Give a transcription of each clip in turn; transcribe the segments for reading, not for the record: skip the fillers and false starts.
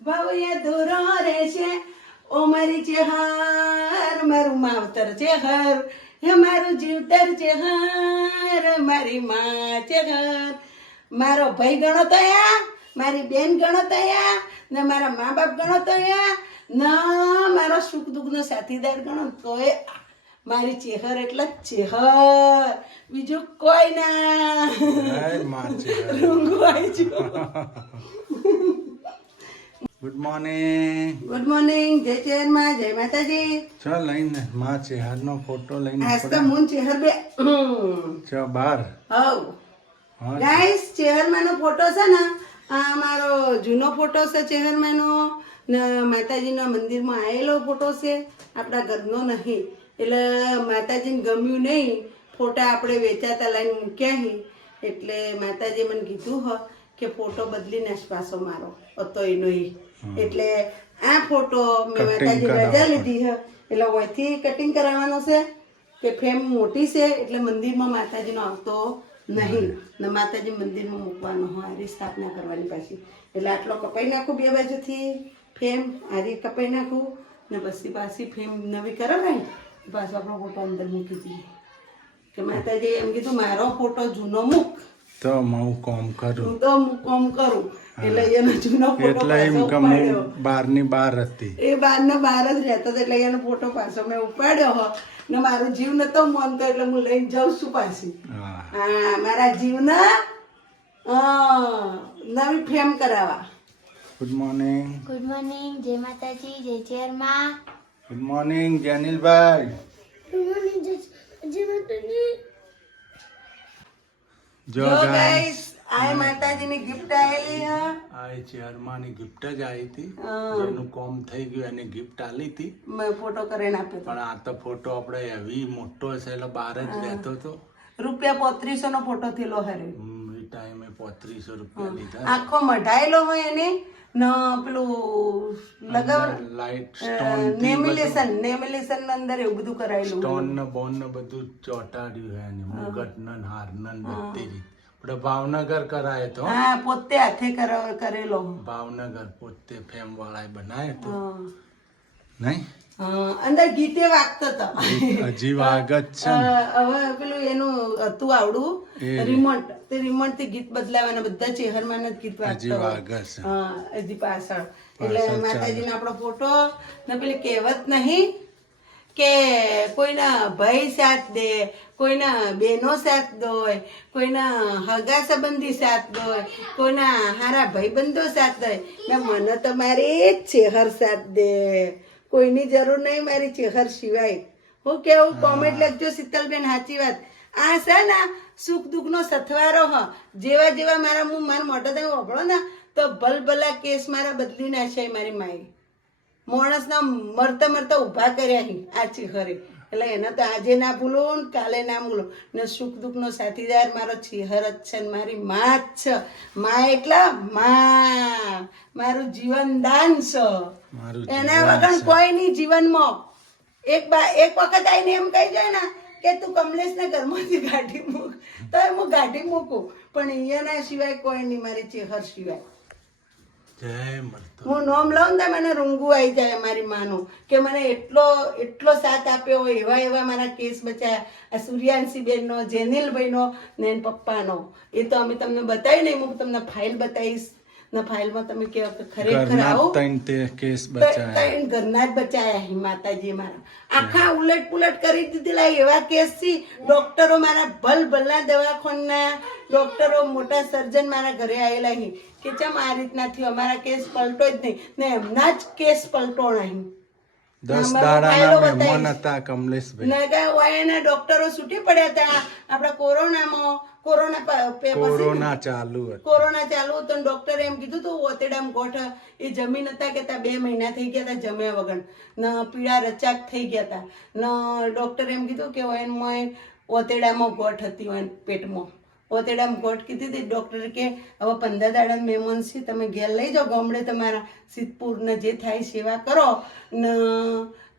ભવ્ય દૂરો રહેશે ઓ મારી ચેહર, મારું માવતર ચેહર, હે મારું જીવતર ચેહર, મારી માં ચેહર. મારો ભાઈ ગણો તયા, મારી બેન ગણો તયા, ને મારા મા બાપ ગણો તયા, ના મારો સુખ દુઃખનો સાથીદાર ગણો તોય મારી ચેહર એટલે ચેહર, બીજું કોઈ ના. રૂંગું આવી ગયું. Good morning. Good morning. જય ચેહરમાં, જય માતાજી. ચાલ લઈને માં ચેહરનો ફોટો લઈને આજ તો મૂન ચેહર બે ચો બાર. હવ ગાઈસ, ચેહરમાંનો ફોટો છે ને, આ મારો જૂનો ફોટો છે ચેહરમાંનો, ને માતાજીના મંદિરમાં આવેલો ફોટો છે, આપણા ઘરનો નહીં. એટલે માતાજીને ગમ્યું નહીં, ફોટા આપણે વેચાતા લઈને મૂક્યા હી, એટલે માતાજીએ મને કીધું હ કે ફોટો બદલીને પાછો મારો હતો એનો ઈ. એટલે આ ફોટો મેં માતાજી રજા લીધી હ, એટલે ઓયથી કટિંગ કરાવવાનો છે કે ફ્રેમ મોટી છે એટલે મંદિરમાં માતાજીનો આવતો નહીં, ને માતાજી મંદિરમાં મૂકવાનો હોય, આરી સ્થાપના કરવાની પાછી. એટલે આટલો કપાઈ નાખું બે બાજુથી ફ્રેમ, આરી કપાઈ નાખું, ને પછી પાછી ફ્રેમ નવી કરાવે ને પાછો આપણો ફોટો અંદર મૂકી દઈએ. કે માતાજી એમ કીધું મારો ફોટો જૂનો મૂક તો હું કોમ કરું, હું તો કોમ કરું. એટલે એનો જૂનો ફોટો એટલે એમ કે હું બારની બહાર હતી, એ બહારના બહાર જ રહેતો હતો, એટલે એનો ફોટો પાછો મેં ઉપાડ્યો હો, ને મારો જીવ નતો માનતો એટલે હું લઈને જાઉં છું પાછી. હા, મારા જીવના નવી ફ્રેમ કરાવવા. Good morning. Good morning. જય માતાજી, જય ચેરમાં. ગુડ મોર્નિંગ જેનિલભાઈ. Good morning. જય માતાજી. જો ગાઈસ, આ માતાજીની ગિફ્ટ આવેલી હ. આ ચેરમાંની ગિફ્ટ જ આવી હતી, જેનું કોમ થઈ ગયું એની ગિફ્ટ આલી હતી, મેં ફોટો કરીને આપ્યો હતો. પણ આ તો ફોટો આપણે એવી મોટો છે એટલે બહાર જ રહેતો હતો. રૂપિયા 3500 નો ફોટો થયેલો હરે. એ ટાઈમે 3500 રૂપિયા લીધા. આખો મઢાયેલો હોય એને ન પેલું લગાવ લાઈટ સ્ટોન નેમિલેશન અંદર એવું બધું કરાયેલું. સ્ટોન ને બોન ને બધું ચોટાડ્યું છે એને, મુગટ ને હાર ને બધી જ. આપણે ભાવનગર કરાય તો, હા, પોતે હાથે કરેલો. ભાવનગર પોતે ફેમ વાળા બનાય તો નહીં. અંદર ગીતે વાગતો હતો. હજી વાગ જ છે. હવે પેલું એનું હતું આવડું રિમોટ, તે રિમોટ થી ગીત બદલાવાના, બધા ચેહરમાં જ ગીત હજી વાગ છે. હજી પાછળ. એટલે માતાજીનો આપણો ફોટો ને પેલી કહેવત નહીં કે કોઈના ભાઈ સાથ દે, કોઈના બહેનો સાથ દોય, કોઈના હગા સંબંધી સાથ દોય, કોઈના હારા ભાઈબંધો સાથ દે, ને મને તો મારી ચેહર સાથ દે, કોઈની જરૂર નહીં મારી ચેહર સિવાય. હું કેવું કોમેન્ટ લખજો શીતલબેન, સાચી વાત. આ છે ને સુખ દુઃખનો સથવારો હ, જેવા જેવા મારા મોઢો તમે વાપરો ને તો ભલભલા કેસ મારા બદલી નાખ્યા મારી માએ. માણસના મરતા મરતા ઊભા કર્યા હી આ ચેહરે. એટલે એને તો આજે ના ભૂલો ને કાલે ના ભૂલો, ને સુખ દુઃખનો સાથીદાર મારો ચેહર જ છે, ને મારી માં જ છે. માં એટલે માં, મારું જીવન દાન છે. એના વગર કોઈ નહીં જીવનમાં. એક વખત આવીને એમ કહી જાય ને કે તું કમલેશને ઘરમાંથી ગાડી મૂક, તો હું ગાડી મૂકું, પણ અહીંયાના સિવાય કોઈ નહીં મારી ચેહર સિવાય. હું નોમ લઉં ને મને રૂંગું આવી જાય મારી માનું, કે મને એટલો સાથ આપ્યો હોય, એવા મારા કેસ બચાયા. આ સૂર્યાંશી બેનનો, જેનિલભાઈનો ને એના પપ્પાનો, એ તો અમે તમને બતાવી નહીં, હું તમને ફાઇલ બતાવીશ ને ફાઇલમાં તમે કહો કે ખરેખર આવો કેસ બચાયા, ઘરના જ બચાયા માતાજી મારા. આખા ઉલટ પુલટ કરી દીધેલા એવા કેસ થી. ડોક્ટરો મારા ભલભલા દવાખાના ડોક્ટરો, મોટા સર્જન મારા ઘરે આવેલા હી કે ચમ આ રીતના થયું, અમારા કેસ પલટો જ નહીં, ને એમના જ કેસ પલટો નહીં. 10 દાડાના મહેમાન હતા કમલેશભાઈ. નગા ડોક્ટરો છૂટી પડ્યા હતા આપણા કોરોનામાં. કોરોના ચાલુ હતું, ડોક્ટરે એમ કીધું તું ઓતેડામ ગોઠ, એ જમીન હતા કે 2 મહિના થઈ ગયા હતા જમ્યા વગર, ને પીળા રચાક થઈ ગયા હતા, ને ડોક્ટરે એમ કીધું કે ઓતેડામાં ગોઠ હતી હોય પેટમાં. ઓતેડામાં ગોઠ કીધી હતી. ડોક્ટરે કે હવે 15 દાડા મહેમાન છે, તમે ઘેર લઈ જાઓ ગામડે, તમારા સિદ્ધપુર ને જે થાય સેવા કરો, ને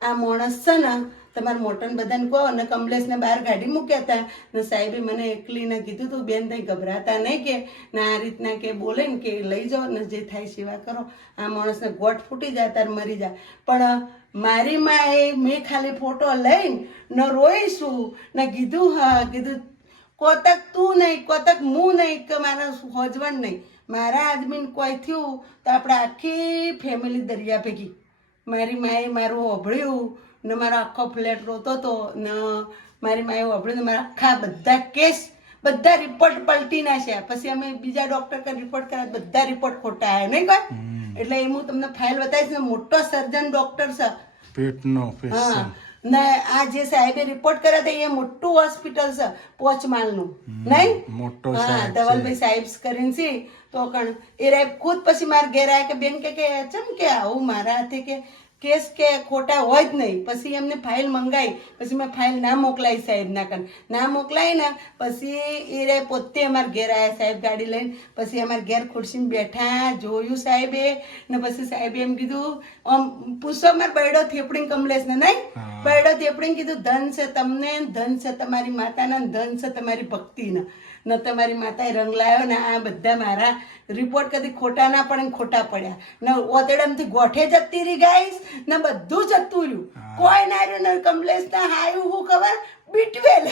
આ માણસ છે ને તમારા મોટન બધાને કહો. અને કમલેશને બહાર ગાડી મૂક્યા હતા ને સાહેબે મને એકલીને કીધું તું બેન તઈ ગભરાતા નહીં કે ના આ રીતના કે બોલે ને કે લઈ જાઓ ને જે થાય સેવા કરો. આ માણસને ગોઠ ફૂટી જાય તાર મરી જાય. પણ મારી માએ મેં ખાલી ફોટો લઈને ન રોઈશું ને કીધું હા કીધું કોતક તું નહીં કોતક હું નહીં કે મારા હસબન્ડ નહીં મારા આદમીને કોઈ થયું તો આપણે આખી ફેમિલી દરિયા ભેગી. મારી માએ મારું ઓભળ્યું ને મારો આખો ફ્લેટ રોતો હતો ને મારી માએ ઓભળ્યું ને મારા આખા બધા કેસ બધા રિપોર્ટ પલટી નાખ્યા. પછી અમે બીજા ડૉક્ટર પર રિપોર્ટ કર્યા બધા રિપોર્ટ ખોટા આવ્યા નહીં કોઈ. એટલે એ હું તમને ફાઇલ બતાવીશ ને મોટો સર્જન ડૉક્ટર છે પેટનો હા ને આ જે સાહેબે રિપોર્ટ કર્યા હતા એ મોટું હોસ્પિટલ છે પોચમાલનું નહીં મોટો હા ધવલભાઈ સાહેબ કરીને છે તો કણ એ રાય ખુદ પછી મારા ઘેર આવ્યા કે બેન કે ચમ કે આવું મારા હાથે કે કેસ કે ખોટા હોય જ નહીં. પછી એમને ફાઇલ મંગાવી પછી મેં ફાઇલ ના મોકલાવી સાહેબના કણ ના મોકલાવી ને પછી એ રે પોતે અમારા ઘેર આવ્યા સાહેબ ગાડી લઈને. પછી અમારા ઘેર ખુરશીમાં બેઠા જોયું સાહેબે ને પછી સાહેબે એમ કીધું આમ પૂછો મારે બૈડો થેપડીને કમલેશને નહીં બૈડો થેપડીને કીધું ધન છે તમને ધન છે તમારી માતાના ધન છે તમારી ભક્તિના ને તમારી માતાએ રંગ લાવ્યો ને આ બધા મારા રિપોર્ટ કદી ખોટા ના પડે ને ખોટા પડ્યા ને ઓતેડામાંથી ગોઠે જતી રહી ગાઈસ ને બધું જતું રહ્યું કોઈ ના રહ્યું ને કમલેશ ના હાયું હું ખબર બીટવેલ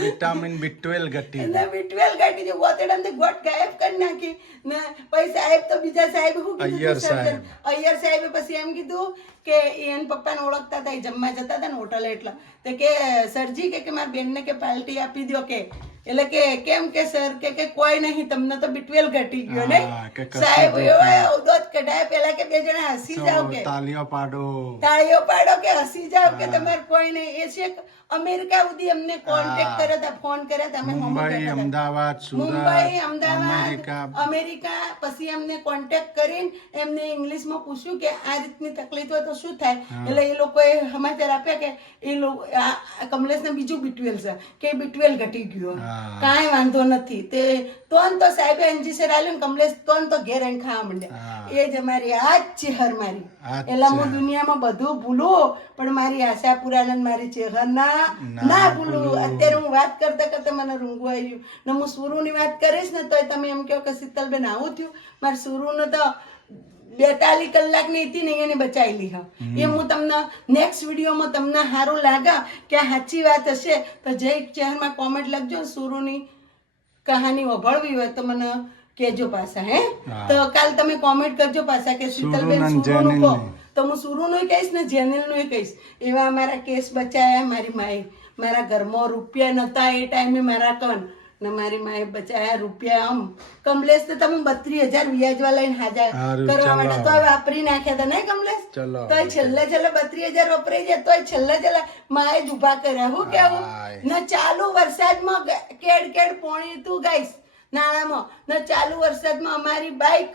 વિટામિન B12 ઘટી ને બીટવેલ ઘટી જે ઓતેડામાંથી ગોઠ ગાયબ કરી નાખી ને પછી સાહેબ તો બીજા સાહેબ શું કીધું અય્યર સાહેબે પછી એમ કીધું કે એને પપ્પાને ઓળખતા હતા એ જમવા જતા હતા ને હોટલે એટલા તો કે સરજી કે મારા બેનને કે પાર્ટી આપી દો કે એટલે કે કેમ કે સર કે કોઈ નહીં તમને તો બીટવેલ ઘટી ગયો નહીં સાહેબ ઉદોત કઢાય પેલા કે બે જણા હસી જાવ કે તાળીઓ પાડો કે હસી જાવ કે તમારે કોઈ નહીં. એ છે અમેરિકા સુધી અમને કોન્ટેક્ટ કર્યો હતા ફોન કર્યા હતા અમે મુંબઈ અમદાવાદ અમેરિકા. પછી એમને કોન્ટેક્ટ કરીને એમને ઇંગ્લિશમાં પૂછ્યું કે આ રીતની તકલીફ હોય તો શું થાય. એટલે એ લોકોએ સમાચાર આપ્યા કે એ લોકો કમલેશને બીજું બીટવેલ છે કે બીટવેલ ઘટી ગયો કાંઈ વાંધો નથી. તે તો સાહેબે અંજીસર આલ્યું ને કમલેશ તો ઘેર આવીને ખાવા માંડ્યા. એ જ અમારી આ જ ચેહર મારી. એટલે હું દુનિયામાં બધું ભૂલું પણ મારી આશાપુરાને મારી ચેહર ના ભૂલું. અત્યારે હું વાત કરતા કરતા મને રૂંગું આવ્યું ને હું સુરુની વાત કરીશ ને તો તમે એમ કહો કે શીતલબેન આવું થયું. મારે સુરુને તો 42 કલાકની હતી ને એને બચાવેલી હા. એ હું તમને નેક્સ્ટ વિડીયોમાં તમને સારું લાગે કે આ સાચી વાત હશે તો જય ચહેરમાં કોમેન્ટ લખજો. સુરુની કહાની વભળવી હોય તો મને કહેજો પાછા હે તો કાલ તમે કોમેન્ટ કરજો પાછા કે શીતલબેન સુરુનું કહો તો હું સુરુનું કહીશ ને જેનિલનું કહીશ. એવા અમારા કેસ બચાયા મારી માએ. મારા ઘરમાં રૂપિયા નહોતા એ ટાઈમે મારા કન ને મારી માએ બચાયા રૂપિયા. આમ કમલેશ તો તમે 32,000 વ્યાજવા લઈને હાજર કરવા માટે તો વાપરી નાખ્યા હતા નહીં કમલેશ. તો છેલ્લા 32,000 વપરાઈ જાય તો છેલ્લા માએ જ ઉભા કર્યા. હું કેવું ને ચાલુ વરસાદમાં કેડ પોણી તું ગાઈશ નાણામાં ને ચાલુ વરસાદમાં અમારી બાઈક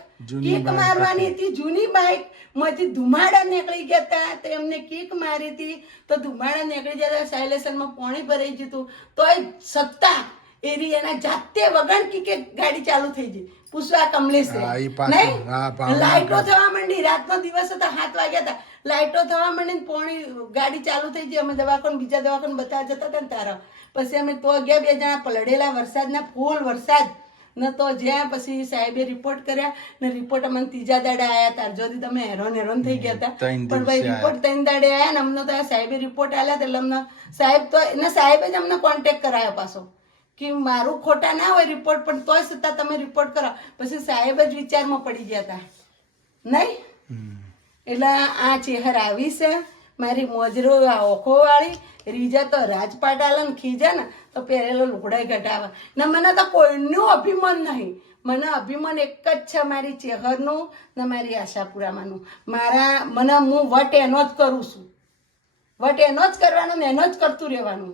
કિક મારવાની હતી જૂની બાઈક માંથી ધુમાડા નીકળી ગયા હતા તો એમને કિક મારી હતી તો ધુમાડા નીકળી જતા સાયલેશનમાં પાણી ભરાઈ જતું તોય સત્તા એરી એના જાતે વગણ કે ગાડી ચાલુ થઈ ગઈ. પૂછવા કમલેશ લાઈટો થવા માંડી. રાતનો દિવસ હતા 7 વાગ્યા હતા લાઈટો થવા માંડી પોણી ગાડી ચાલુ થઈ ગઈ. અમે દવાખાને બીજા દવાખાને બતાવવા જતા હતા ને તારા પછી અમે તો ગયા 2 જણા પલળેલા વરસાદના ફૂલ વરસાદ ને તો જ્યાં પછી સાહેબે રિપોર્ટ કર્યા ને રિપોર્ટ અમને 3જા દાડે આવ્યા હતા. જોથી તમે હેરાન થઈ ગયા હતા પણ ભાઈ રિપોર્ટ 3 દાડે આવ્યા ને અમને તો સાહેબે રિપોર્ટ આવ્યા એટલે અમને સાહેબ તો એને સાહેબે જ અમને કોન્ટેક્ટ કરાયો પાછો કે મારું ખોટા ના હોય રિપોર્ટ પણ તોય છતાં તમે રિપોર્ટ કરો. પછી સાહેબ જ વિચારમાં પડી ગયા હતા નહીં. એટલે આ ચેહર આવી છે મારી મોજરો ઓખો વાળી. રીજા તો રાજપાટ આલે ને ખીજા ને તો પહેરેલો લુગડાઈ ઘટાવે ને મને તો કોઈનું અભિમાન નહીં. મને અભિમાન એક જ છે મારી ચેહરનું ને મારી આશાપુરામાંનું. મને હું વટ એનો જ કરું છું. વટ એનો જ કરવાનો ને એનો જ કરતું રહેવાનું.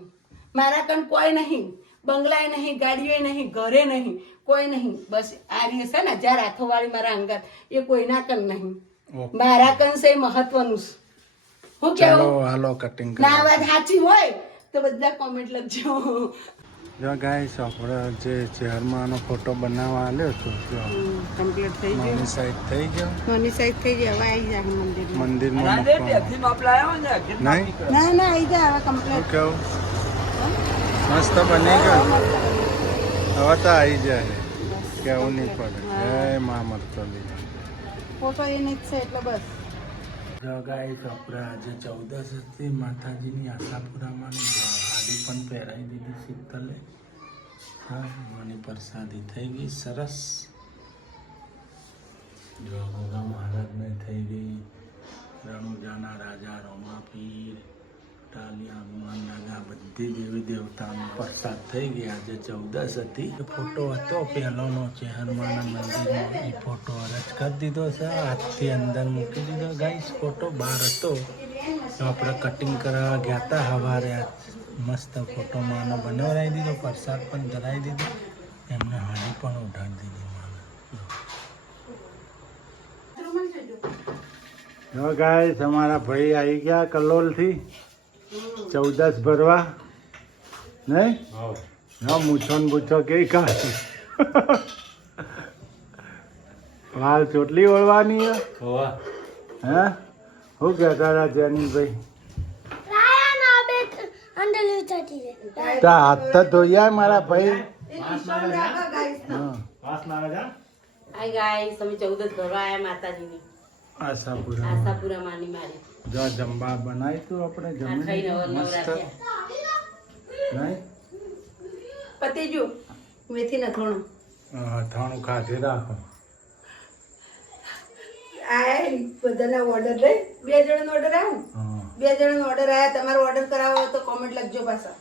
મારા કણ કોઈ નહીં બંગલાએ નહીં ગાડીએ નહીં ઘરે નહીં કોઈ નહીં. બસ આ રહી છે ને 1000 હાથોવાળી મારા અંગાત એ કોઈના કણ નહીં. મારા કણ છે મહત્વનું છે. હું કેવું ના વાત સાચી હોય તો બધા કોમેન્ટ લખજો. જો ગાઈસ આપણે જે ચેરમાં ફોટો બનાવવા આવ્યો હતો જો કમ્પ્લીટ થઈ ગયું નાની સાઈડ થઈ ગયો નાની સાઈઝ થઈ ગઈ હવે આવી જાય મંદિરમાં મંદિરમાં મૂકવાનું નહીં ના ના આવી જાય હવે શું કમ્પ્લીટ કેવું મસ્ત બની ગયો હવે તો આવી જાય કેવું નહીં પડે જય મા મરતલી ફોટો એને જ છે એટલે બસ જો ગાઈસ આપણે આજે 14 હતી માતાજીની આશાપુરામાં હાડી પણ પહેરાવી દીધી શીતલે હા માની પ્રસાદી થઈ ગઈ સરસ જો ગોગા મહારાજને થઈ ગઈ રણુજાના રાજા રોમાપીર ટાલિયા હનુમાન દાદા બધી દેવી દેવતાનો પ્રસાદ થઈ ગઈ આજે 14 હતી ફોટો હતો પહેલોનો છે હનુમાન મંદિરનો એ ફોટો અરજ કરી દીધો છે હાથથી અંદર મૂકી દીધો ગાઈસ ફોટો બહાર હતો તો આપણે કટિંગ કરવા ગયા હતા સવારે મસ્ત ફોટો માનો બનાવડાવી દીધો પ્રસાદ પણ ધરાવી દીધો એમને હાડી પણ ઉઠાડી દીધી માને જો ગાઈસ અમારા ભાઈ આવી ગયા કલોલથી 14 ભરવા નહીં હા મૂછો ને પૂછો કે કાઢી વાલ ચોટલી ઓળવાની હે શું કહેતા હતા જેનીભાઈ રાયાના બે અંડલી ચટી છે તા હાથ તો ધોયા મારા ભાઈ હાય ગાઈસ તમે 14 ભરવા આયા માતાજીની આશાપુરા આશાપુરા માની મારી જો જમવા બનાવી તું આપણે આ ખાઈને જમીન નવરા મસ્ત થયા નહીં પતિજુ મેથી નથોણું અથાણું ખાધી રાખો આ બધાના ઓર્ડર લઈ 2 જણાનો ઓર્ડર આવ્યો હા 2 જણાનો ઓર્ડર આવ્યા તમારો ઓર્ડર કરાવો તો કોમેન્ટ લખજો પાછા